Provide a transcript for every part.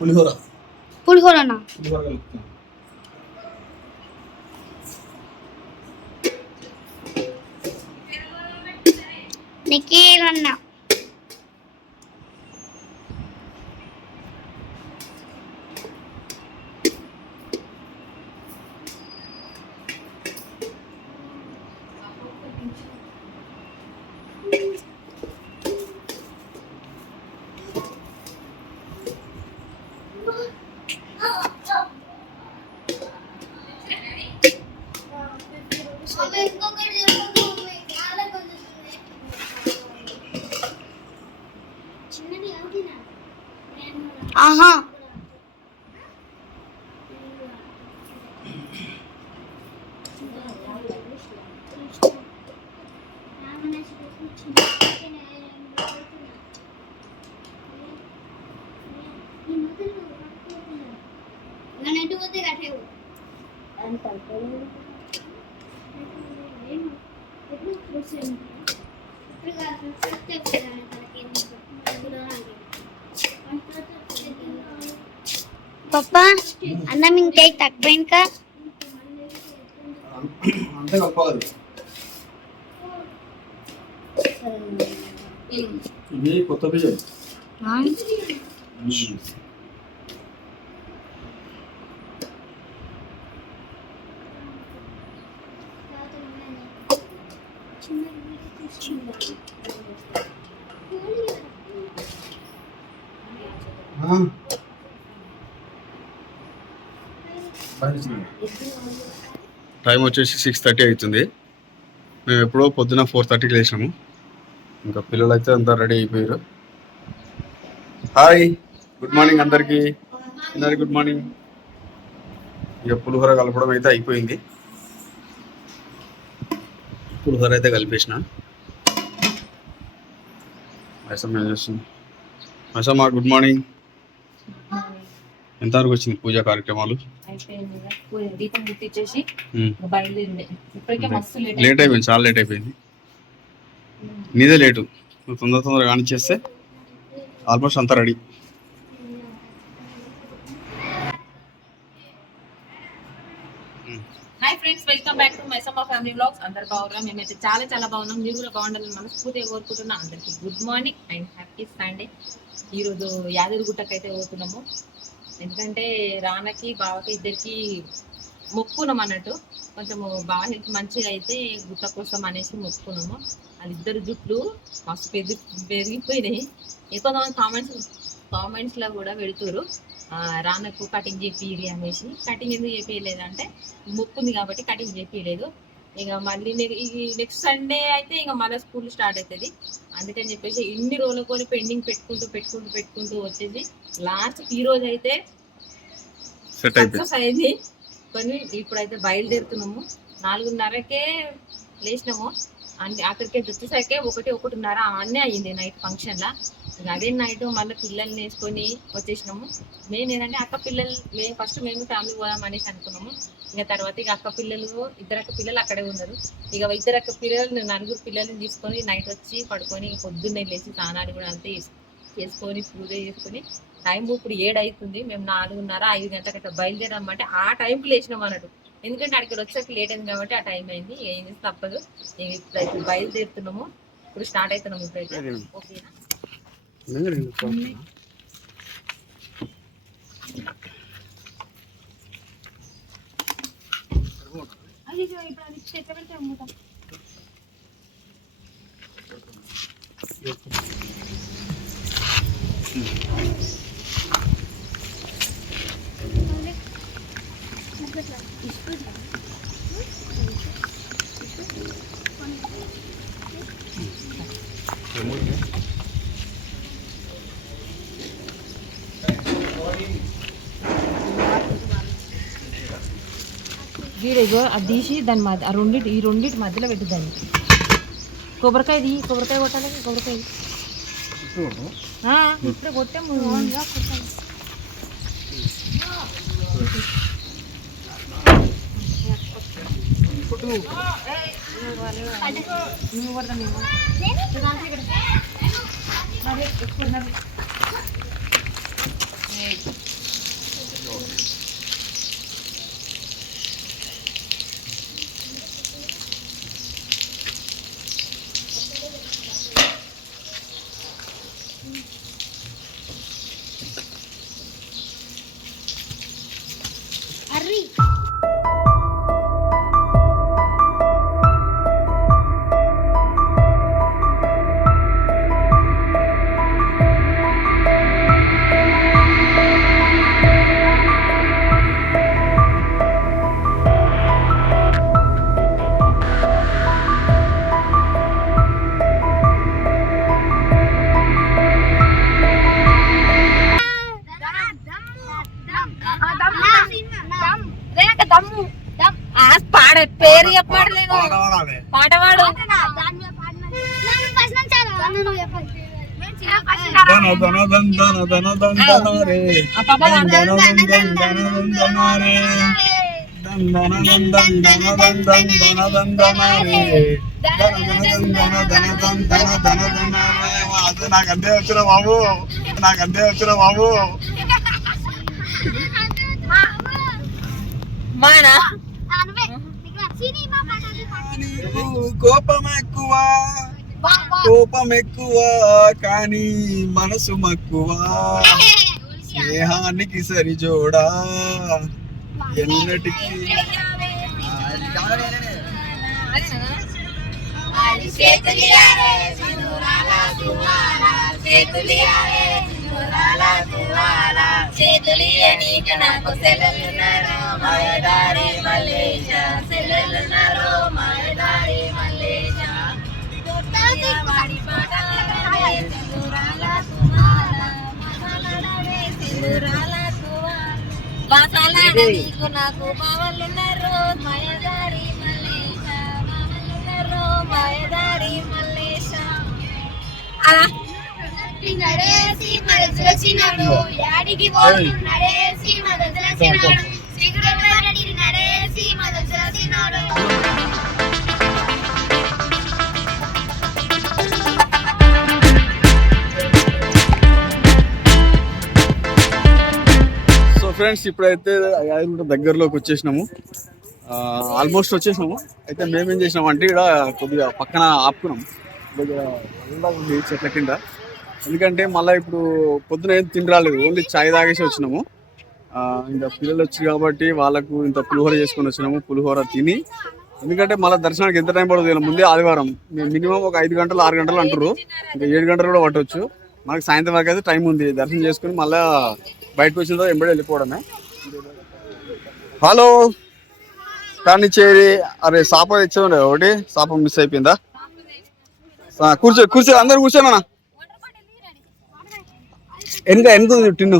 పులిహోర పులిహోరనా? పులిహోర కలుపుతాం. నికేలన్నా ఆహా పప్పా అన్నం ఇంకా తక్కువ ఇంకా అంతే కలపాలి. ఇది కొత్త బియ్యం. టైం వచ్చేసి 6:30 అవుతుంది. మేము ఎప్పుడో పొద్దున 4:30కి లేచినాము. ఇంకా పిల్లలు అయితే అంతా రెడీ అయిపోయారు. హాయ్, గుడ్ మార్నింగ్ అందరికీ. Good morning. ఇక పులిహోర కలపడం అయితే అయిపోయింది. పులిహోర అయితే కలిపేసిన. మైసమ్మ ఏం చేస్తుంది? Maisamma good morning. ఎంతవరకు వచ్చింది పూజా కార్యక్రమాలు? లేట్ అయిపోయింది, చాలా లేట్ అయిపోయింది. నీదే లేటు. నువ్వు తొందరగా కానిచ్చేస్తే ఆల్మోస్ట్ అంతా ready. Hi friends, welcome back to Maisamma family vlogs. అందరు బాగున్నాం, మేమైతే చాలా బాగున్నాం. మీరు కూడా బాగుండాలని మనస్ఫూర్తిగా కోరుకుంటున్నాం. అందరికి good morning and happy Sunday. ఈరోజు యాదగిరిగుట్టకు అయితే పోతున్నాము. ఎందుకంటే రానకి బావకి ఇద్దరికి మొక్కున్నాం అన్నట్టు. కొంచెము బాగా హెల్త్ మంచిగా అయితే గుట్ట కోసం అనేసి మొక్కున్నాము. వాళ్ళిద్దరు జుట్లు మస్తు పెరిగిపోయినాయి. కొంతమంది కామెంట్స్లో కూడా పెడుతురు రానకు కటింగ్ చేపిరి అనేసి. కటింగ్ ఎందుకు చేపియలేదంటే మొక్కుంది కాబట్టి కటింగ్ చేపియలేదు. ఇక మళ్ళీ నెక్స్ట్ సండే అయితే ఇక మళ్ళీ స్కూల్ స్టార్ట్ అవుతుంది. అందుకని చెప్పేసి ఇన్ని రోజులు కొని పెండింగ్ పెట్టుకుంటూ వచ్చేసి లాస్ట్ ఈ రోజు అయితే సక్సెస్ అయింది. కానీ ఇప్పుడైతే బయలుదేరుతున్నాము. 4:30కే లేచినాము. అంటే అక్కడికే వచ్చేసరికి 1:30 అన్నీ అయ్యింది నైట్ ఫంక్షన్లా. అదే నైట్ మళ్ళీ పిల్లల్ని వేసుకొని వచ్చేసినాము. మేము ఏంటంటే మేము ఫస్ట్ ఫ్యామిలీ పోదాం అనేసి అనుకున్నాము. ఇంకా తర్వాత ఇక ఇద్దరు అక్క పిల్లలు అక్కడే ఉన్నారు. ఇక ఇద్దరు అక్క పిల్లలు 4 పిల్లల్ని తీసుకొని నైట్ వచ్చి పడుకొని పొద్దున్నే లేచి స్నానాలు కూడా అంతే చేసుకొని పూజ చేసుకొని టైం ఇప్పుడు 7 అవుతుంది. మేము 4:30-5 గంటలకు అయితే బయలుదేరామంటే ఆ టైంకి లేచినాం అన్నట్టు. ఎందుకంటే అక్కడికి వచ్చాక లేట్ అయింది కాబట్టి ఆ టైం అయింది. ఏం చేసి తప్పదు. ఇప్పుడైతే బయలుదేరుతున్నాము. ఇప్పుడు స్టార్ట్ అవుతున్నాము. ఇప్పుడైతే ఓకేనా. అది ఇప్పుడు అది చెట్టు అమ్ముతాం. వీడిగో అది తీసి దాని మధ్య ఈ రెండింటి మధ్యలో పెట్టుదాన్ని. కొబ్బరికాయ కొట్టాలి. కొబ్బరికాయ ఇప్పుడే కొట్టాము. ధన ధన ధన ధన ధన ధన ధన రే ధన ధన ధన ధన ధన ధన రే ధన ధన ధన ధన ధన ధన ధన ధన రే ధన ధన ధన ధన ధన ధన ధన ధన రే. అది నాకు అంతే వచ్చిన బాబు, నాకు అంతే వచ్చిన బాబు. మానా నీకు కోపం ఎక్కువ, కోపం ఎక్కువ కానీ మనసు మక్కువ, స్నేహానికి సరిజోడా ఎన్నటికి. నాకు బావలున్నారు మాయదారి మల్లేశ, బావలున్నారు మాయదారి మల్లేశ. నడేసి మరదలసినాడు యాడికి పోతు నడేసి మరదలసినాడు సిగరెట్ వాడి నడేసి మరదలసినాడు. సో ఫ్రెండ్స్ ఇప్పుడైతే యాదగిరిగుట్ట దగ్గరలోకి వచ్చేసినాము, ఆల్మోస్ట్ వచ్చేసినాము. అయితే మేమేం చేసినాము అంటే ఇక్కడ కొద్దిగా పక్కన ఆపుకున్నాం, కొద్దిగా ఎండగా ఉంది చెట్ల కింద. ఎందుకంటే మళ్ళీ ఇప్పుడు పొద్దున ఏం తిని రాలేదు, ఓన్లీ చాయ్ తాగేసి వచ్చినాము. ఇంకా పిల్లలు వచ్చి కాబట్టి వాళ్ళకు ఇంత పులిహోర చేసుకొని వచ్చినాము. పులిహోర తిని, ఎందుకంటే మళ్ళీ దర్శనానికి ఎంత టైం పడుతుంది, ముందే ఆదివారం మినిమం ఒక 5 గంటలు 6 గంటలు అంటారు, ఇంకా 7 గంటలు కూడా పట్టవచ్చు. మనకు సాయంత్రం వరకు అయితే టైం ఉంది. దర్శనం చేసుకుని మళ్ళీ బయటకు వచ్చిన తర్వాత ఎంబడి వెళ్ళిపోవడమే. హలో కానిచ్చేరి, అరే సాప తెచ్చామండి ఒకటి, సాప మిస్ అయిపోయిందా? కూర్చో కూర్చో, అందరు కూర్చోనా? ఎంత టిన్ను?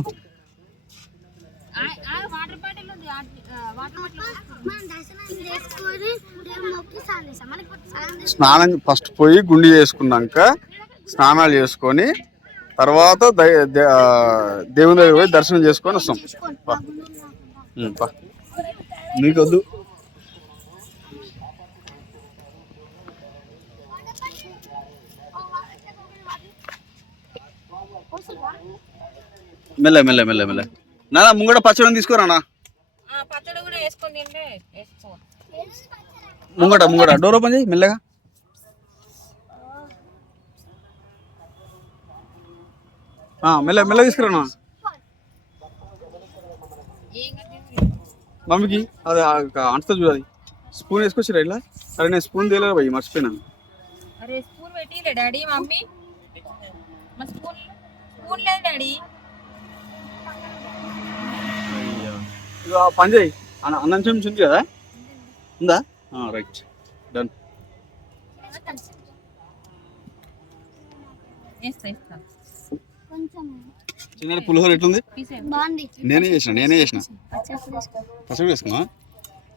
స్నానం ఫస్ట్ పోయి గుండి చేసుకున్నాక స్నానాలు చేసుకొని తర్వాత దేవుని దగ్గర పోయి దర్శనం చేసుకొని వస్తాం. నీకొద్దు. మెల్ల మెల్ల మెల్ల మెల్ల నాన్న, ముంగడ పచ్చడి తీసుకురానా? పచ్చడి కూడా వేసుకొని తింటే ముంగట ముంగట డోర్ ఓపెన్ చేయి మెల్లగా. మెల్ల మెల్ల తీసుకురానా మమ్మీకి? అది అంటుతా చూడాలి. స్పూన్ వేసుకొచ్చిరా ఇలా? అరే నేను స్పూన్ తేలేదు పోయి మర్చిపోయినా. అరే స్పూన్ పెట్టిలే డాడీ మమ్మీ, స్పూన్ లేదు డాడీ. ఇక పని చేయి, అన్నం చెంచు ఉంది కదా, ఉందా? Right done. చిన్న పులిహోర ఎట్లుంది? నేనే చేసిన పచ్చడి వేసుకున్నా.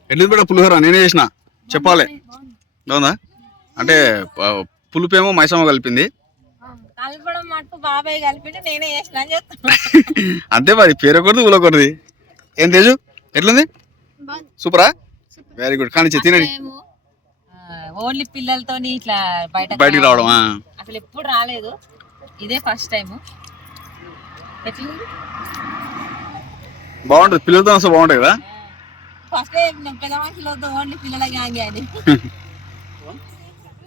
ఎట్లుంది కూడా పులిహోర నేనే చేసిన, చెప్పాలి అవునా? అంటే పులుపేమో మైసమ్మ కలిపింది, కలపడం మటుకు బాబాయ్ కలిపి నేనే చేసిన అని చెప్తున్నా. అంతే మరి, పేరకూడదు ఊలకూడదు. ఏం తేజు ఎట్లుంది? సూపరా, వెరీ గుడ్. కానీ తినండి. ఓన్లీ పిల్లలతో ఇట్లా బయటికి రావడం అసలు ఎప్పుడు రాలేదు, ఇదే ఫస్ట్ టైం. బాగుంటది, పిల్లలతో అసలు బాగుంటాయి కదా. ఫస్ట్ పెద్ద మనుషులతో ఓన్లీ పిల్లల గ్యాంగ్ అని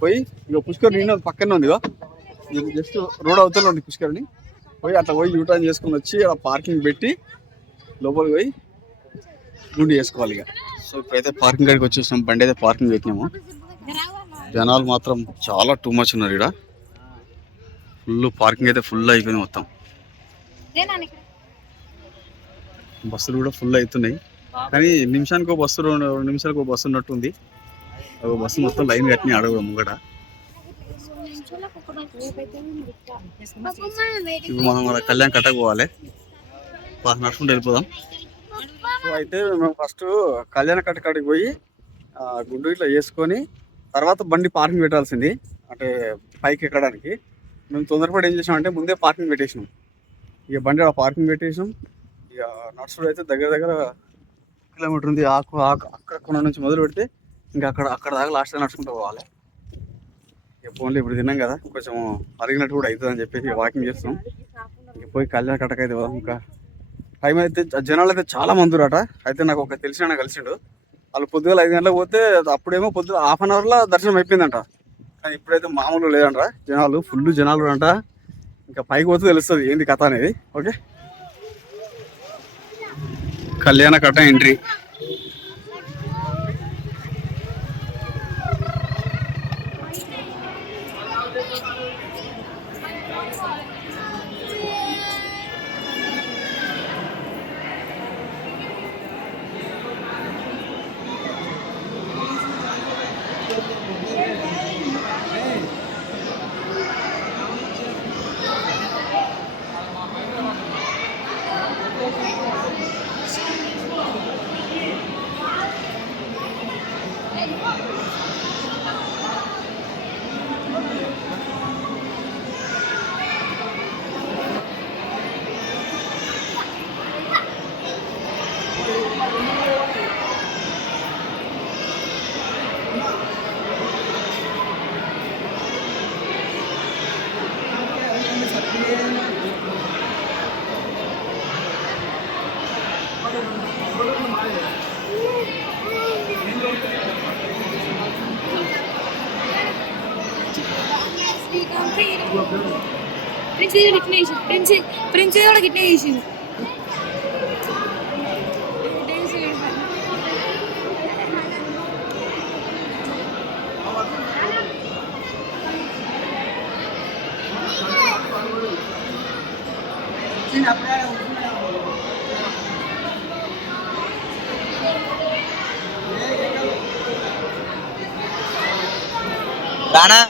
పోయి ఇక పుష్కర్ నేను పక్కనే ఉంది, జస్ట్ రోడ్ అవతల ఉంది పుష్కర్ని. పోయి అట్లా పోయి యూటర్న్ చేసుకుని వచ్చి అలా పార్కింగ్ పెట్టి లోపలికి పోయి గుండి చేసుకోవాలి ఇక. సో ఇప్పుడైతే పార్కింగ్ కాడికి వచ్చేసాం, బండి అయితే పార్కింగ్ పెట్టినాము. జనాలు మాత్రం చాలా టూ మచ్ ఉన్నారు ఇక్కడ, ఫుల్ పార్కింగ్ అయితే ఫుల్ అయిపోయింది మొత్తం. బస్సులు కూడా ఫుల్ అవుతున్నాయి, కానీ నిమిషానికి ఒక బస్సు 2 నిమిషాలకు ఒక బస్సు ఉన్నట్టుంది. ఒక బస్సు మొత్తం లైన్ కట్టిన అడగ ముంగట. ఇప్పుడు మనం మన కళ్యాణ్ కట్టకు పోవాలి, నడుచుకుంటూ వెళ్ళిపోదాం. సో అయితే మేము ఫస్ట్ కళ్యాణ కట్ట కాడికి పోయి గుండు ఇట్లా వేసుకొని తర్వాత బండి పార్కింగ్ పెట్టాల్సింది, అంటే పైకి ఎక్కడానికి. మేము తొందరపడి ఏం చేసామంటే ముందే పార్కింగ్ పెట్టేసినాం. ఇక బండి ఆడ పార్కింగ్ పెట్టేసినాం. ఇక నడుచుడు అయితే దగ్గర దగ్గర కిలోమీటర్ ఉంది. అక్కడ కొన నుంచి మొదలు పెడితే ఇంకా అక్కడ దాకా లాస్ట్ నడుచుకుంటూ పోవాలి. ఇక ఫోన్లో ఇప్పుడు తిన్నాం కదా, కొంచెం అరిగినట్టు కూడా అవుతుంది అని చెప్పేసి వాకింగ్ చేస్తాం. ఇక పోయి కళ్యాణ కట్టకైతే పోదాం. ఇంకా టైం అయితే జనాలు అయితే చాలా మంది అట. అయితే నాకు ఒక తెలిసిన కలిసిండు. వాళ్ళు పొద్దుగల 5 గంటలకు పోతే అప్పుడేమో పొద్దున హాఫ్ అన్ అవర్లో దర్శనం అయిపోయిందంట. కానీ ఇప్పుడైతే మామూలు లేదంట, జనాలు ఫుల్ జనాలు అంట. ఇంకా పైకి పోతే తెలుస్తుంది ఏంది కథ అనేది. ఓకే, కళ్యాణ కట్ట ఎంట్రీ. ప్రిన్స్ కూడా గిట్నే చేసింది. రానా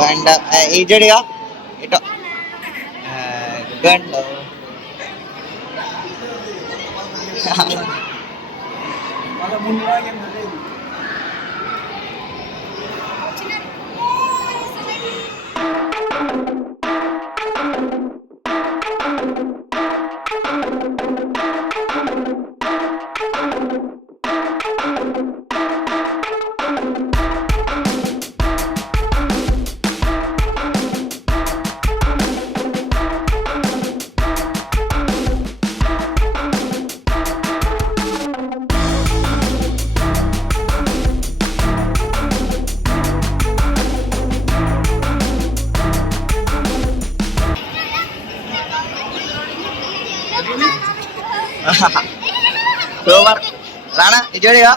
గండ ఈజడిగా ఇటో గండ సూపర్ రానా ఈజడిగా